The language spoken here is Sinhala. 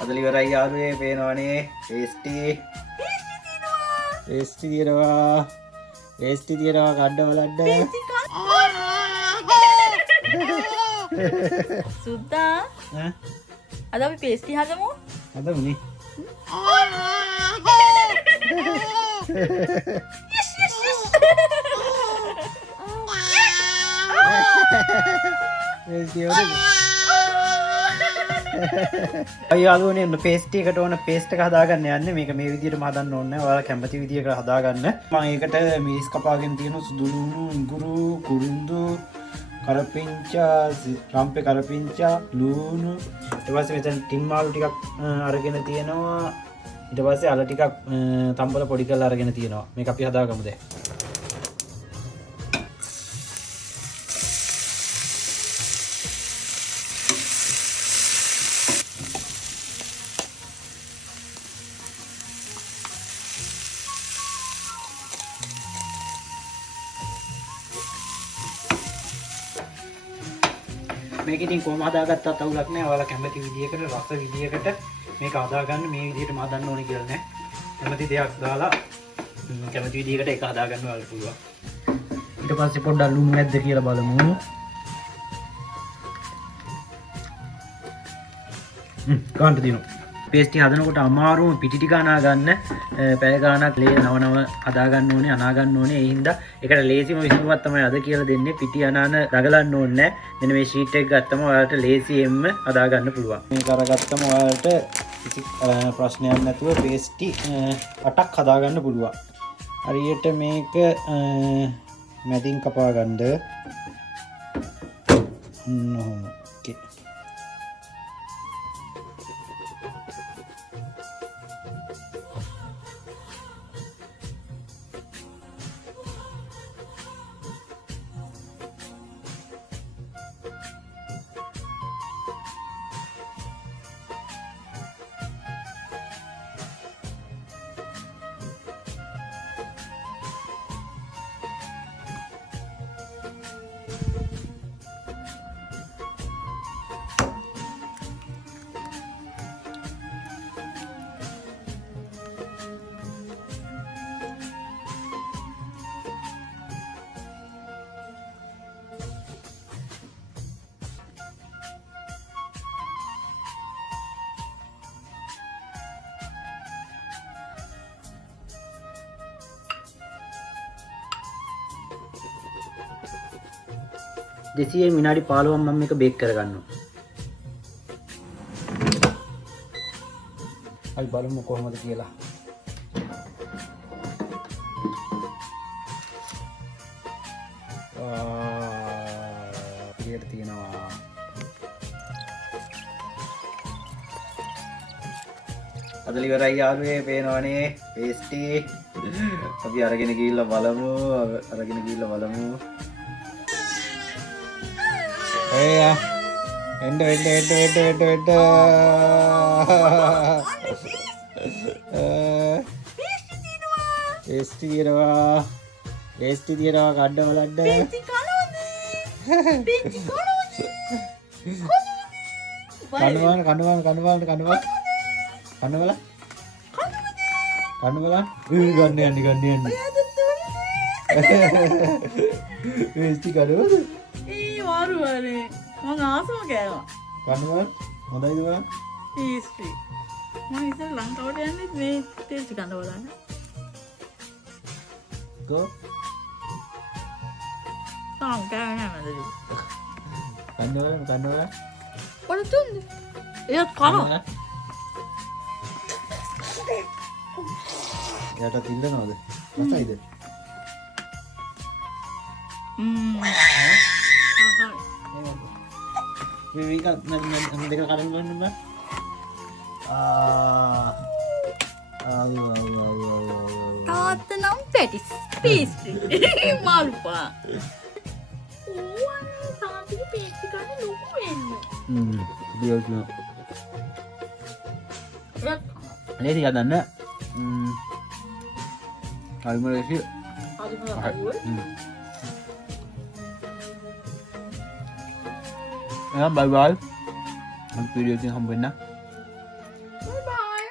අදලි ඉවරයි යාළුවේ පේනවනේ පේස්ටි තියෙනවා කඩ බලන්න සුද්දා අද අපි පේස්ටි හදමු හදමුනේ අයියාලුවනේ පේස්ටි එකට ඕන පේස්ට් එක හදාගන්න යන්නේ මේක මේ විදිහටම හදන්න ඕනේ නැහැ ඔයාලා කැමති විදිහකට හදාගන්න මම ඒකට මිරිස් කපාගෙන තියෙන සුදු ලුණු ඉඟුරු කුරුඳු කරපිංචා රම්පේ කරපිංචා ලුණු ඊට පස්සේ මෙතන ටිම්මාලු ටිකක් අරගෙන තියෙනවා ඊට පස්සේ අල ටිකක් තම්බල පොඩි කරලා අරගෙන තියෙනවා මේක අපි හදාගමු දැන් මේක ඉතින් කොහොම හදාගත්තත් අවුලක් නැහැ. ඔයාලා කැමති විදියකට රස විදියකට මේක හදාගන්න මේ විදියට හදන්න ඕනේ කියලා නෑ. කැමති දෙයක් දාලා කැමති විදියකට ඒක හදාගන්න ඔයාලට පුළුවන්. ඊට පස්සේ පොඩ්ඩක් ලුණු නැද්ද කියලා බලමු. ගන්න දිනු. පේස්ටි හදනකොට අමාරුම පිටි ටික අනා ගන්න පැය ගාණක් ලේ නව හදා ගන්න ඕනේ අනා ගන්න ඕනේ ඒ හින්දා ඒකට ලේසිම විසඳුමක් තමයි අද කියලා දෙන්නේ පිටි අනාන දගලන්න ඕනේ නැහැ මෙන්න මේ ෂීට් එක ගත්තම ඔයාලට ලේසියෙන්ම හදා ගන්න පුළුවන් මේක අරගත්තම ඔයාලට කිසි ප්‍රශ්නයක් නැතුව පේස්ටි 8ක් හදා ගන්න පුළුවන් හරියට මේක මැදින් කපා ගන්න ඕකේ දෙසියෙන් විනාඩි 15ක් මම මේක බේක් කරගන්නවා. අපි බලමු කොහොමද කියලා. පිළියෙල තියෙනවා. අදලි ඉවරයි යාළුවේ පේනවනේ පේස්ටි. අපි අරගෙන ගිහිල්ලා බලමු. Hey, end. Tasty තියෙනවා කඩ බලන්න. කන්න යන්නේ. Tasty කනවද? මාරුවනේ මම ආසම කෑවා. කන්නවද? හොඳයිද බලන්න? ටේස්ටි. මම ඉතින් ලංකාවට යන්නේ මේ ටේස්ටි කන්න බලන්න. Go. තාම කෑවේ නෑ මම. කන්නවද? පොඩ තුන්ද? එයා කනවා. එයාට තිල්ලනවද? රසයිද? මේක දෙක කලින් ගන්න බෑ. තාත්තා නම් පැටිස් පේස්ටි මාළුපා. ඕවනේ තාත්තගේ පේස්ටි ගන්න ලොකු වෙන්නේ. දියුණු. අනේ ටිකක් ගන්න. හරිමලේසි. bye bye. Video hamba na.